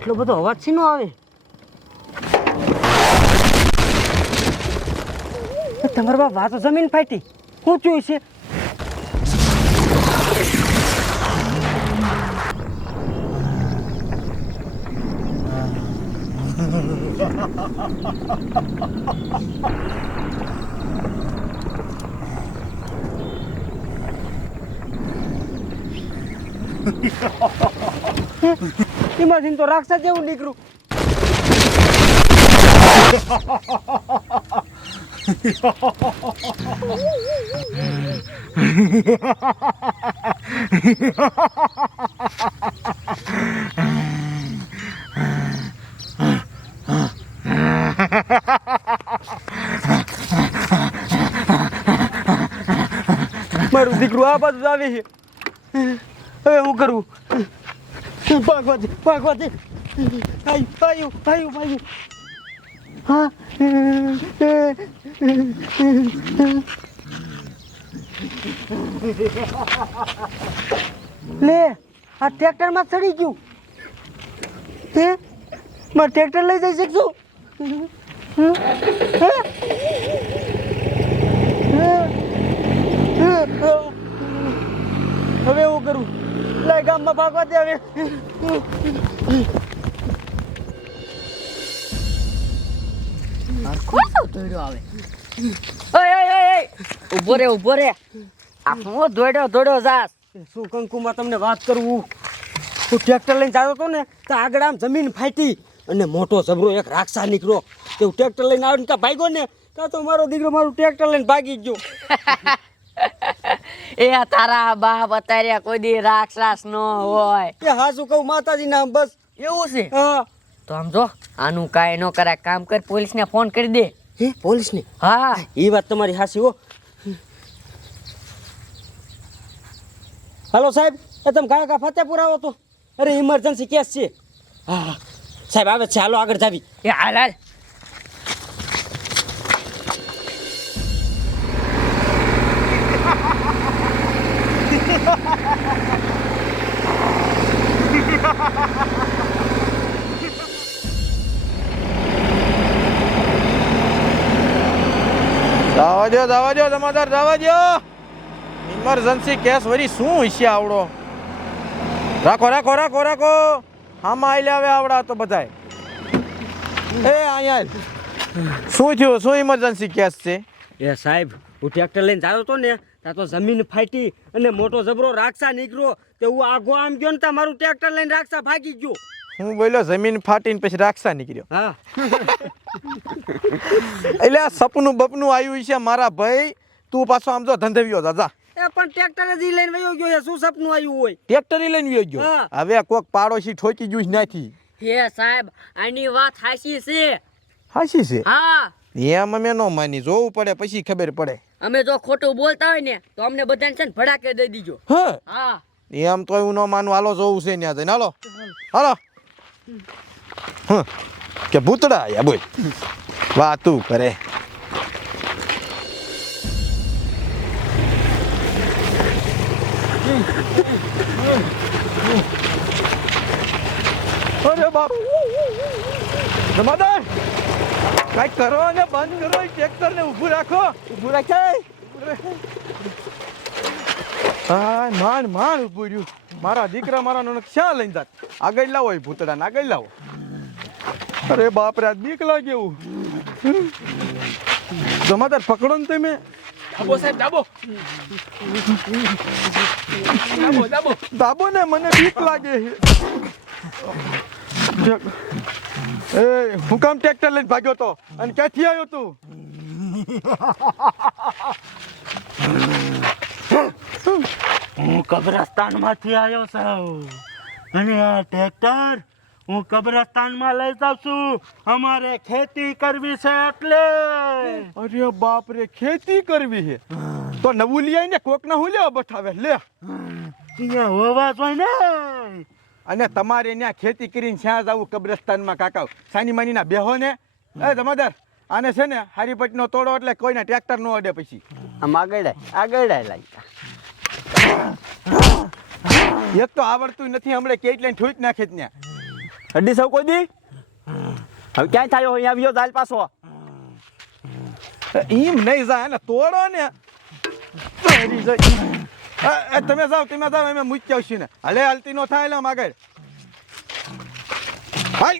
એટલો બધો અવાજ છે નો આવે? તમારા બાપ વાતો જમીન ફાટી શું થયું છે? એમાંથી તો રાક્ષસ જેવું નીકળ્યું. મારું દીકરું આ બાજુ આવે છે. હવે હું કરું? ભાગવા દે. આયુ. હા લે આ ટ્રેક્ટર માં ચડી ગયું. હે મારે ટ્રેક્ટર લઈ જઈ શકશું? હવે હું કરું? લાય ગામમાં ભાગવા દે હવે. ઉભો રે આ હું દોડ્યો જાસ. શું કંકુમાં તમને વાત કરું, હું ટ્રેક્ટર લઈને જતો હતો ને તો આગળ આમ જમીન ફાટી અને મોટો જબરો એક રાક્ષસ નીકળ્યો. તે હું ટ્રેક્ટર લઈને આવીને કાં ભાગ્યો ને કાં તો મારો દીકરો મારું ટ્રેક્ટર લઈને ભાગી ગયો. એ તારા બાપ અત્યારે કોઈ દી રાક્ષસ ન હોય. એ હા શું કહું માતાજી નામ બસ. એવું છે? હા તો આમ જો આનું કાંઈ ન કરાય, કામ કર પોલીસને ફોન કરી દે. હે પોલીસને? હા એ વાત તમારી હાચી હો. હાલો સાહેબ, એ તમે ઘા ફતેપુર આવો તો. અરે ઇમરજન્સી કેસ છે. હા સાહેબ આવે છે, હાલો આગળ જાવી. એ હાલ. જવા દો જમાદાર, જવા દો. ઇમરજન્સી કેસ વરી શું હશે આવડો? રાખો. આમાં આઈ આવે આવડા તો બધાય. એ અહીંયા શું થયું? શું ઇમરજન્સી કેસ છે? એ સાહેબ હું ટ્રેક્ટર લઈને જાતો હતો ને ત્યાં તો જમીન ફાટી અને મોટો જબરો રાક્ષસ નીકળ્યો. તે હું આગો આમ ગયો ને ત્યાં મારું ટ્રેક્ટર લઈને રાક્ષસ ભાગી ગયો. હું બોલ્યો જમીન ફાટીને પછી રાક્ષસા નીકળ્યો. હા એટલે આ સપનું બપનું આવ્યું છે મારા ભાઈ. તું પાછો આમ જો ધંધવ્યો દાદા. એ પણ ટ્રેક્ટર જ લઈને વયો ગયો. શું સપનું આવ્યું હોય? ટ્રેક્ટર લઈને વયો ગયો. હા. હવે કોક પાડોશી ઠોકી ગયું નથી. હે સાહેબ આની વાત હાચી છે. હાચી છે? હા એમ અમે ન માની, જોવું પડે પછી ખબર પડે. અમે જો ખોટું બોલતા હોય ને તો અમને બધાને છે ને ભડાકે દઈ દીજો. હા હા એમ તો એવું ન માનું. હાલો જોવું છે ત્યાં જઈને. હાલો કે ભૂતડા યા બોલ વાતું કરે. અરે બાપ, જમાદાર કઈક કરો ને બંધ કરો. ટ્રેક્ટર ને ઊભું રાખો. ઊભું રાખે. હા માંડ ઊભું રહ્યું. મારા દીકરા મારા ક્યાં લઈને જાત? આગળ લાવો એ ભૂતડા ને, આગળ લાવો. અરે બાપ રે, બીક લાગે એવું. જમાદાર પકડો ને તમે. દાબો સાહેબ દાબો. દાબો ને, મને બીક લાગે. એ હું કામ ટ્રેક્ટર લઈને ભાગ્યો તો અને ક્યાંથી આવ્યો તું? હું કબ્રસ્તાનમાંથી આવ્યો છું અને આ ટ્રેક્ટર હું કબ્રસ્તાનમાં લઈ જાઉં છું. અમારે ખેતી કરવી છે એટલે. અરે બાપ રે, ખેતી કરવી છે તો નવું લઈ આવીને કોક ના હું લેવા બઠાવે લે. અહીંયા હોવા જોઈએ ને. અને તમારે ત્યાં ખેતી કરીને ક્યાં જવું? કબ્રસ્તાનમાં કાકા સાની માની ના બેહો ને. એ જમાદાર આને છે ને હારીપટનો તોડો એટલે કોઈને ટ્રેક્ટર ન અડે પછી. આમ આગળ લાગ્યા. એક તો આવડતું નથી, હમણાં કેટલાય ઠોક નાખે ત્યાં. હડી સૌ કોઈ દી હવે ક્યાંય થયો અહીંયા આવ્યો ચાલ પાછો એમ નહીં જાય ને તોડો ને તોડી જાય. તમે જાઓ અમે મૂકી આવશું ને હાલે હાલતી નો થાય એટલે આગળ હાલ